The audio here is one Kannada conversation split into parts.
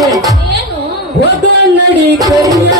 ಏನು? ಹೋಗೋ ನಡಿ ಕರಿಯ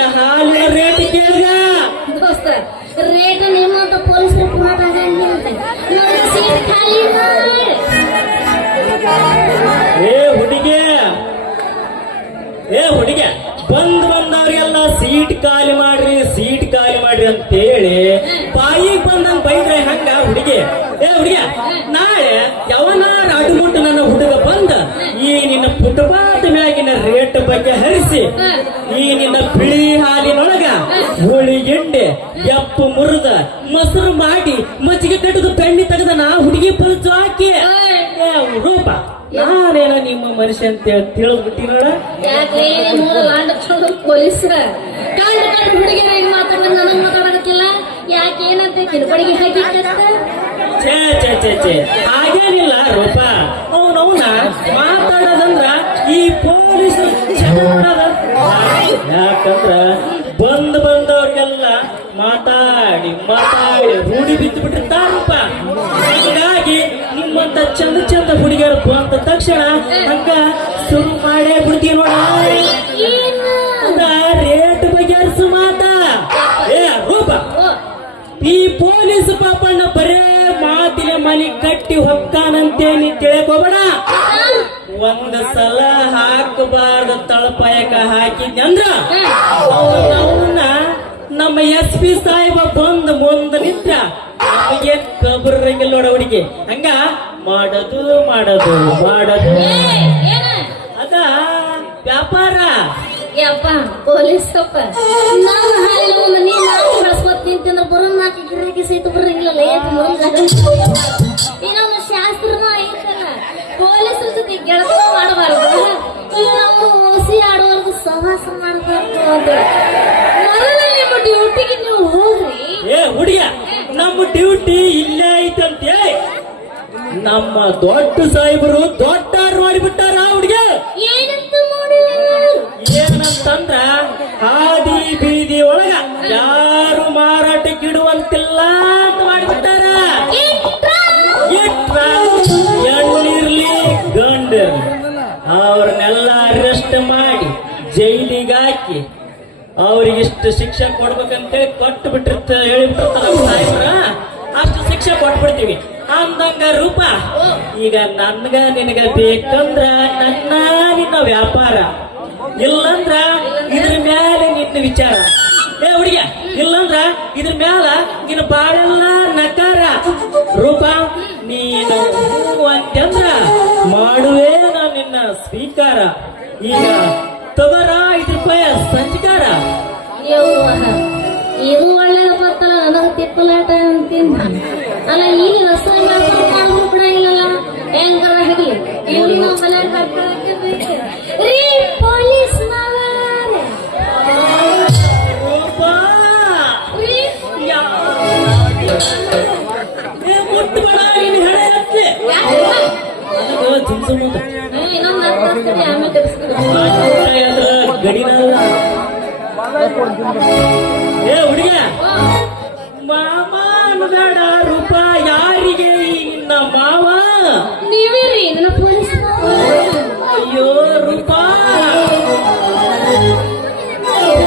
ನಿನ್ನ ಹಾಲಿನ ರೇಟ್ ದೋಸ್ತ ರೇಟ್ ನಿಮ್ಮಂತ ಪೊಲೀಸರು ಮಾಡಿ. ಏ ಹುಡುಗಿ ಏ ಹುಡುಗಿ ಬಂದ್ ಬಂದವ್ರಿಗೆಲ್ಲ ಸೀಟ್ ಖಾಲಿ ಮಾಡ್ರಿ ಸೀಟ್ ಖಾಲಿ ಮಾಡ್ರಿ ಅಂತೇಳಿ ಬಾಯಿಗೆ ಬಂದಂಗ್ ಬೈದ್ರೆ ಹಂಗ ಹುಡುಗಿ? ಏ ಹುಡುಗಿ ನಾಳೆ ಯವನಾರ ಅಡುಮುಟ್ಟು ನನ್ನ ಹುಡುಗ ಬಂದ ಈ ನಿನ್ನ ಫುಟ್ಪಾತ್ ಮ್ಯಾಗಿನ ರೇಟ್ ಬಗ್ಗೆ ಹರಿಸಿ ಮೊಸರು ಮಾಡಿ ಮಜ್ಜಿಗೆ ಕಟ್ಟದು ಬೆಣ್ಣೆ ತೆಗೆದ ನಾ ಹುಡುಗಿ ಪಲ್ಚು ಹಾಕಿ ರೂಪ ನಾನೇನ ನಿಮ್ಮ ಮನುಷ್ಯ ಅಂತ ತಿಳಿದ್ಬಿಟ್ಟಿರೋಣ ಪೊಲೀಸರ? ಕಂಡು ಕಂಡು ಹುಡುಗಿರ ಹಿಂಗ್ ಮಾತಾಡೋದು ನನಗ್ ಮಾತಾಡಕತ್ತಿಲ್ಲ ಯಾಕೆ ಏನಂತ ತಿರುಪಡಿಗೆ ಹಾಕಿತ್ತ ಛೇ ಛೇ ಛೇ ಛೇ. ಹಾಗೇನಿಲ್ಲ ರೂಪ. ಮಾತಾಡೋದಂದ್ರ ಈ ಪೊಲೀಸ್ ಯಾಕಂದ್ರ ಬಂದ್ ಬಂದವ್ರಿಗೆಲ್ಲ ಮಾತಾಡಿ ಮಾತಾಡಿ ರೂಢಿ ಬಿದ್ದು ಬಿಟ್ಟಿರ್ತಾರಪ್ಪ. ಹೀಗಾಗಿ ನಿಮ್ಮಂತ ಚಂದ ಚಂದ ಹುಡುಗಿಯರು ಬಂದ ತಕ್ಷಣ ಹಂಗ ಶುರು ಮಾಡೇ ಬಿಡ್ತೀವಿ ನೋಡ. ಮನೆ ಕಟ್ಟಿ ಹೊಕ್ಕಾನಂತೆ ನೀ ತಿಳ್ಕೊಬೇಡ. ಒಂದ್ ಸಲ ಹಾಕಬಾರ್ದು ತಳಪಾಯಕ ಹಾಕಿದ್ಯಂದ್ರ ಅವನ್ನ ನಮ್ಮ ಎಸ್ ಪಿ ಸಾಹೇಬ ಬಂದ್ ಮುಂದ ನಿಂತ್ರ ನಮಗೆ ಕಬ್ರಂಗಿಲ್ಲ ನೋಡ ಅವರಿಗೆ ಹಂಗ ಮಾಡದು ಮಾಡದು ಮಾಡದು. ಅದ ವ್ಯಾಪಾರ. ಯಪ್ಪ ಪೊಲೀಸಪ್ಪ ನಮ್ಮ ಹಾಲಿನ ಮನೆ ನಾನು ಬೆಳೆಸ್ಕೊತ್ ನಿಂತಂದ್ರೆ ಬರೋನ್ ನಾಲ್ಕು ಗಿರಾಕಿ ಸಹಿತ ಬರಂಗಿಲ್ಲ ಇನ್ನೊಂದು ಶಾಸ್ತ್ರನೂ ಐತಲ್ಲ ಪೊಲೀಸರ ಜೊತೆ ಗೆಳತ ಮಾಡಬಾರ್ದು. ನಾವು ಓಸಿ ಆಡುವವರೆಗೂ ಸಹವಾಸ ಮಾಡಬಾರ್ದು ಅಂತ. ಮೊದಲು ನಿಮ್ಮ ಡ್ಯೂಟಿಗೆ ನೀವು ಹೋಗ್ರಿ. ಏ ಹುಡುಗ ನಮ್ಮ ಡ್ಯೂಟಿ ಇಲ್ಲೇ ಐತಂತೆ ನಮ್ಮ ದೊಡ್ಡ ಸಾಹೇಬರು ದೊಡ್ಡ ಮಾಡಿಬಿಟ್ಟಾರ ಹುಡುಗ ಏನಂತ ಮಾಡಿಲ್ಲ ಏನಂತಂದ್ರ ಹಾದಿ ಬೀದಿ ಒಳಗ ಯಾರು ಮಾರಾಟಕ್ಕೆ ಇಡುವಂತಿಲ್ಲ ಅಂತ ಮಾಡಿಬಿಟ್ಟಾರ. ಎಣ್ಣಿರ್ಲಿ ಗಂಡಿರ್ಲಿ ಅವ್ರನ್ನೆಲ್ಲ ಅರೆಸ್ಟ್ ಮಾಡಿ ಜೈಲಿಗೆ ಹಾಕಿ ಅವ್ರಿಗಿಷ್ಟು ಶಿಕ್ಷೆ ಕೊಡ್ಬೇಕಂತೇಳಿ ಕೊಟ್ಟು ಬಿಟ್ಟಿರ್ತ ಹೇಳಿಬಿಟ್ಟಿರ್ತಾರ ಅಷ್ಟು ಶಿಕ್ಷೆ ಕೊಟ್ಬಿಡ್ತೀವಿ. ಅಂದಂಗ ರೂಪ, ಈಗ ನನ್ಗ ನಿನಗ ಬೇಕಂದ್ರ ನನ್ನ ನಿನ್ನ ವ್ಯಾಪಾರ. ಇಲ್ಲಂದ್ರ ಇದ್ರ ಮೇಲೆ ನಿನ್ನ ವಿಚಾರ. ಏ ಹುಡುಗ, ಇಲ್ಲಂದ್ರ ಇದ್ರ ಮ್ಯಾಲ ನಿನ್ನ ಬಾಳೆಲ್ಲ ನಕಾರ. ರೂಪ, ನೀನು ಅಂತಂದ್ರ ಮಾಡುವೆ ನಾನು ನಿನ್ನ ಸ್ವೀಕಾರ. ಈಗ ತಗೋರ ಇದ್ರ ಪಯ ಸಂಚಕಾರ. ಗಡಿನ ಏ ಹುಡುಗ. ಓ, ಮಾಮ ಅನ್ಬೇಡ ರೂಪ ಯಾರಿಗೆ ನಿನ್ನ ಮಾವ? ನೀವೇ ನನ್ನ ಪೊಲೀಸ್ ಅಯ್ಯೋ ರೂಪ.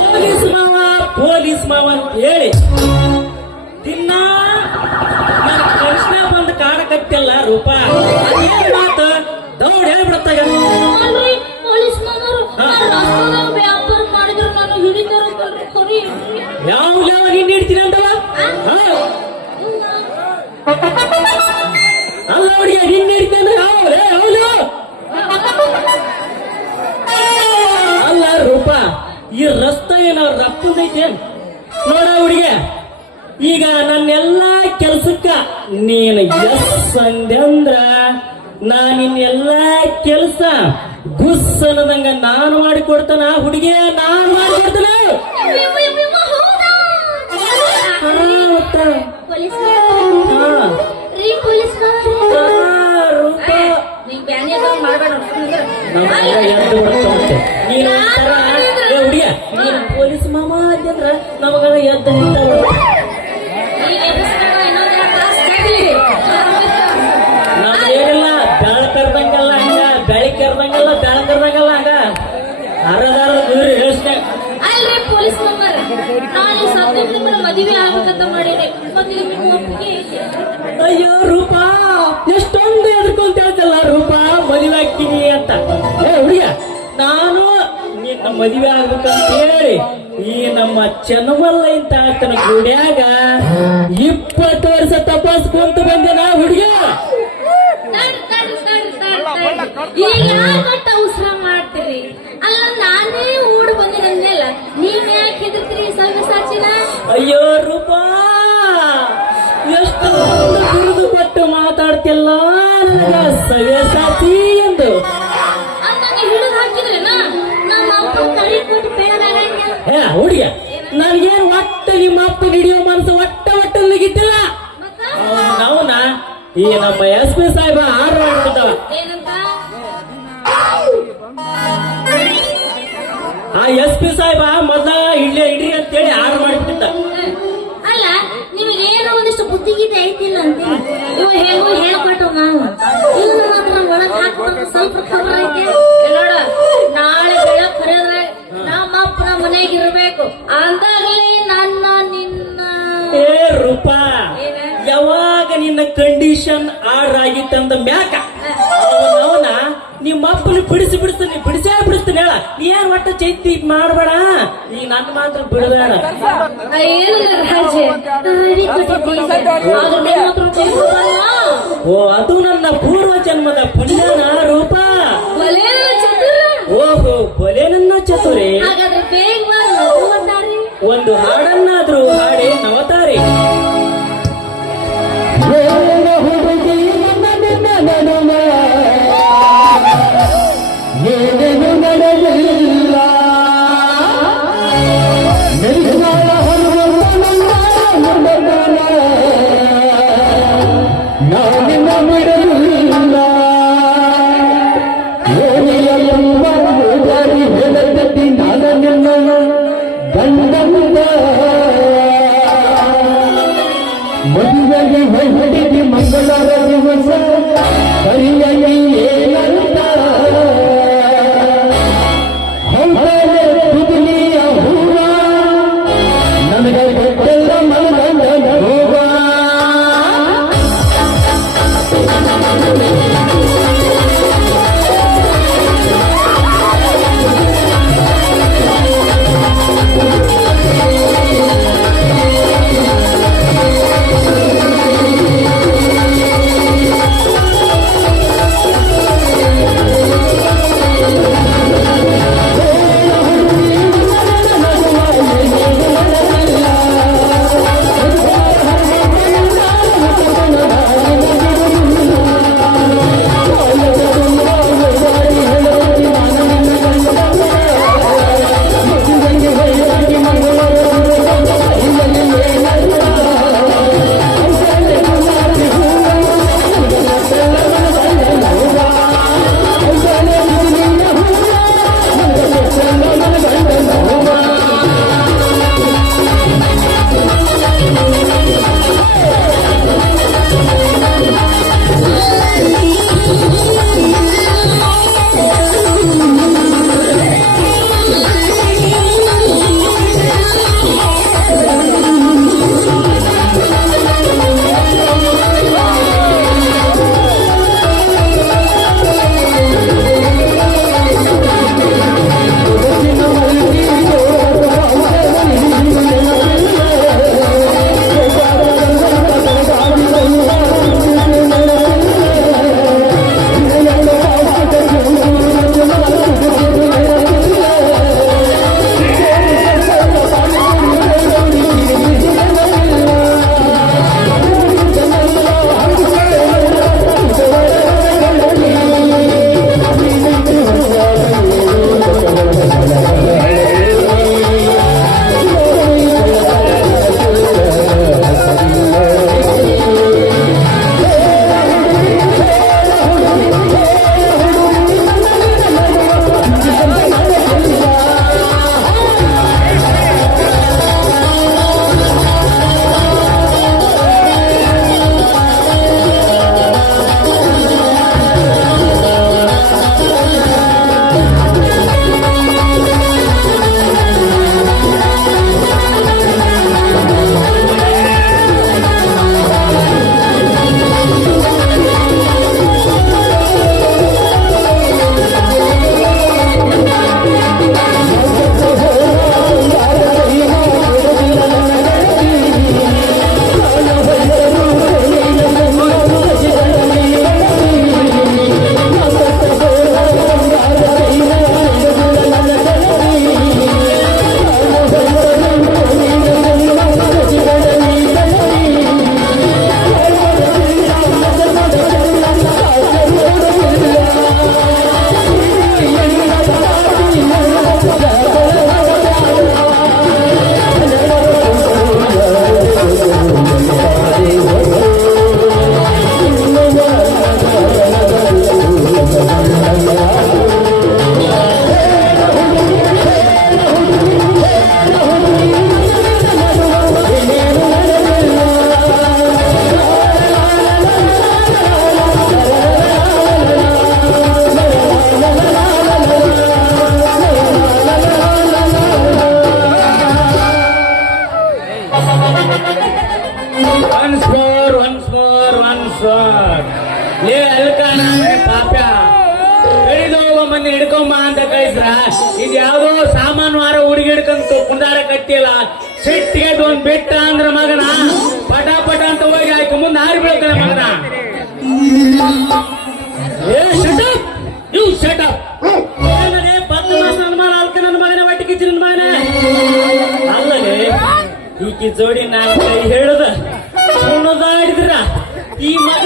ಪೊಲೀಸ್ ಮಾವ ಪೊಲೀಸ್ ಮಾವ ಅಂತ ಹೇಳಿ. ದಿನ ನನ್ನ ಕೃಷ್ಣ ಬಂದು ಕಾಣಕತ್ತಿಲ್ಲ ರೂಪ. ಮಾತು? ದೌಡ್ ಹೇಳ್ಬಿಡತ್ತಾಗ. ಯಾವ ಯಾವ ನೀನ್ ನೀಡ್ತೀನಿ ಅಂತವ? ಅಲ್ಲ ಹುಡುಗ ನಿನ್ನ ಹಿಡ್ತೀನಿ ಅಂದ್ರೆ ಯಾವ ರೇ ಹೌದು? ಅಲ್ಲ ರೂಪ, ಈ ರಸ್ತೆ ಏನೋ ರಪ್ಪದೈತೆ ನೋಡ ಹುಡುಗ, ಈಗ ನನ್ನೆಲ್ಲಾ ಕೆಲ್ಸಕ್ಕ ನೀನು ಎಸ್ ಅಂದೆ ಅಂದ್ರ ನಾ ಕೆಲಸ ಗುಸ್ ಅನ್ನದಂಗ ನಾನು ಮಾಡಿಕೊಡ್ತಾನ ಹುಡುಗಿಯ ಹುಡುಗಿ, ನಾನು ಮಾಡಿ ಪೊಲೀಸ್ ಹಾ. ರೀ ಪೊಲೀಸ್ ರೂಪ. ನೀ ಬ್ಯಾನಿ ಮಾಡ್ಬೇಡ ಮದುವೆ ಆಗ್ಬೇಕಂತ ಹೇಳಿ ಈ ನಮ್ಮ ಚೆನ್ನಮಲ್ಲ ಇಂತ ಆತನ ಗುಡಿಯಾಗ ಇಪ್ಪತ್ತು ವರ್ಷ ತಪಾಸ್ಕೊಂತ ಬಂದೆ ನಾ ಹುಡುಗ. ಉಸ್ರ ಮಾಡ್ತೀರಿ? ಅಲ್ಲ ನಾನೇ ಓಡ್ ಬಂದಿರಂದೆಲ್ಲ ನೀವ್ ಯಾಕೆ ಹೆದರ್ತೀರಿ ಸ್ವಲ್ಪ ಸಾಚಿನ? ಅಯ್ಯೋ ರೂಪಾ. ಎಷ್ಟು ಬಿರುದು ಕೊಟ್ಟು ಮಾತಾಡ್ತಿಲ್ಲ ನನಗ ಸವ್ಯ ಹುಡುಗ ನನಗೇನು ಒಟ್ಟ ನಿಮ್ಮ ಅಪ್ಪ ಹಿಡಿಯೋ ಮನಸ್ಸು ಒಟ್ಟ ಒಟ್ಟ ಮತ್ತ ಅವನ ಈ ನಮ್ಮ ಎಸ್ ಪಿ ಸಾಹೇಬ ಆರ್ಡರ್ ಏನಂತ ಆ ಎಸ್ ಪಿ ಸಾಹೇಬ ಮೊದಲ ಇಡ್ಲಿ ಇಡ್ರಿ ಅಂತೇಳಿ ಆರ್ಡರ್ ಮಾಡಿಬಿಟ್ಟಿದ್ದ. ಅಲ್ಲ ನಿಮಗೆ ಏನೋ ಒಂದಿಷ್ಟು ಐತಿಲ್ಲ ಅಂತ ಇವ ಹೇಗೋ ಹೇಳ್ಕೊಟ್ಟು ನಾವು. ಮಾತ್ರ ಒಳಗ್ ಹಾಕ್ಬಿಟ್ಟು ಸ್ವಲ್ಪ ಖಬರ್ ಐತೆ. ಅಂದಾಗಲೇ ನನ್ನ ನಿನ್ನ. ಏ ರೂಪ ಯಾವಾಗ ನಿನ್ನ ಕಂಡೀಷನ್ ಆರ್ ಆಗಿತ್ತಂದ ಮ್ಯಾಕ? ಅವನ ನಿಮ್ಮ ಅಪ್ಪನ ಬಿಡಿಸಿ ಬಿಡಿಸ್ತೀನಿ ಬಿಡಿಸೇ ಬಿಡಿಸ್ತೀನಿ ಹೇಳ. ನೀ ಏನ್ ಒಟ್ಟ ಚೈತಿ ಮಾಡಬೇಡ? ನೀ ನನ್ನ ಮಾತ್ರ ಬಿಡಬೇಡ. ಓ ಅದು ನನ್ನ ಪೂರ್ವ ಜನ್ಮದ ಪುಣ್ಯನ ರೂಪ. ಓಹೋ ಬಲೆ ನನ್ನ ಚತುರೆ. ಒಂದು ಹಾಡನ್ನಾದ್ರೂ ಹಾಡಿ ಜೋಡಿ ನಾನು ಕೈ ಹೇಳುದ ಸುಣ್ಣದಾಡಿದ್ರ ಈ ಮಗ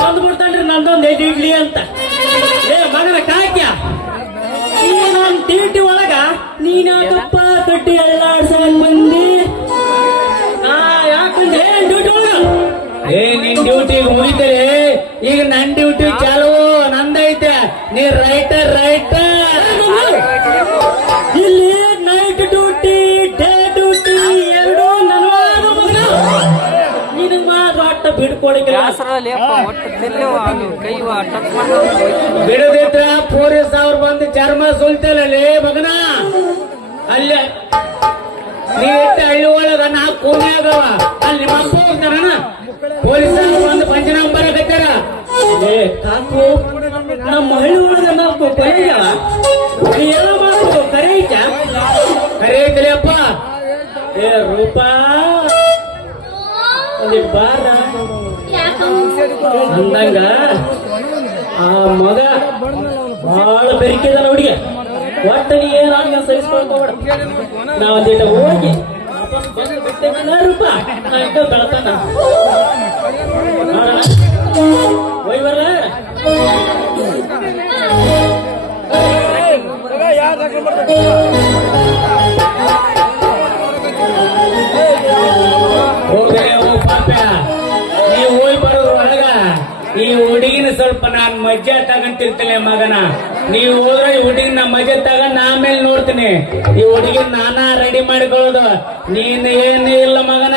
ಬಂದ್ಬಿಡ್ತಾನ್ರಿ ನಂದೊಂದು ಎಡ್ ಇಡ್ಲಿ ಅಂತ. ಟಚ್ ಮಾಡೋ. ಬಿಡದಿದ್ರ ಪೊಲೀಸ್ ಅವ್ರು ಬಂದು ಚರ್ಮ ಸುಲ್ತಲೇ ಮಗನ ಅಲ್ಲೇ ನೀ ಇಟ್ಟ ಹಳ್ಳಿ ಒಳಗ ನಾ ಕೋನ್ಯಾಗವ ಅಲ್ಲಿ ನಿಮ್ಮ ಅಪ್ಪ ಪೊಲೀಸ್ ಅವ್ರು ಬಂದು ಪಂಚನಾಮ ಬರಕತ್ತಾರ. ಏ ಕಾಕು ನಮ್ಮ ಹಳ್ಳಿ ಒಳಗ ನಾವು ನೀ ಎಲ್ಲ ಮಾಡ್ಬೇಕು ಕರೆ ಐತ ಕರೆ ಐತಲೇ ಅಪ್ಪ. ಏ ರೂಪ ಅಂದಂಗ ಆ ಮಗ ಬಹಳ ಬೆರಿಕೆದ ಹುಡುಗಿ. ಒಟ್ಟ ನೀ ಏನಾಗ ನಾವ್ ಹೋಗಿ ವಾಪಸ್ ಬಂದು ಬಿಟ್ಟೆ ರೂಪ ಅಂತ ಬೆಳತಾನ. ಮಜ್ಜಾ ತಗಂತಿರ್ತೇನೆ ಮಗನ. ನೀವು ಹೋದ್ರೆ ಈ ಹುಡುಗಿನ ಮಜಾ ತಗೊಂಡ್ ಆಮೇಲೆ ನೋಡ್ತೀನಿ. ಈ ಹುಡುಗಿ ನಾನಾ ರೆಡಿ ಮಾಡಿಕೊಳ್ಳೋದು. ನೀನ್ ಏನು ಇಲ್ಲ ಮಗನ.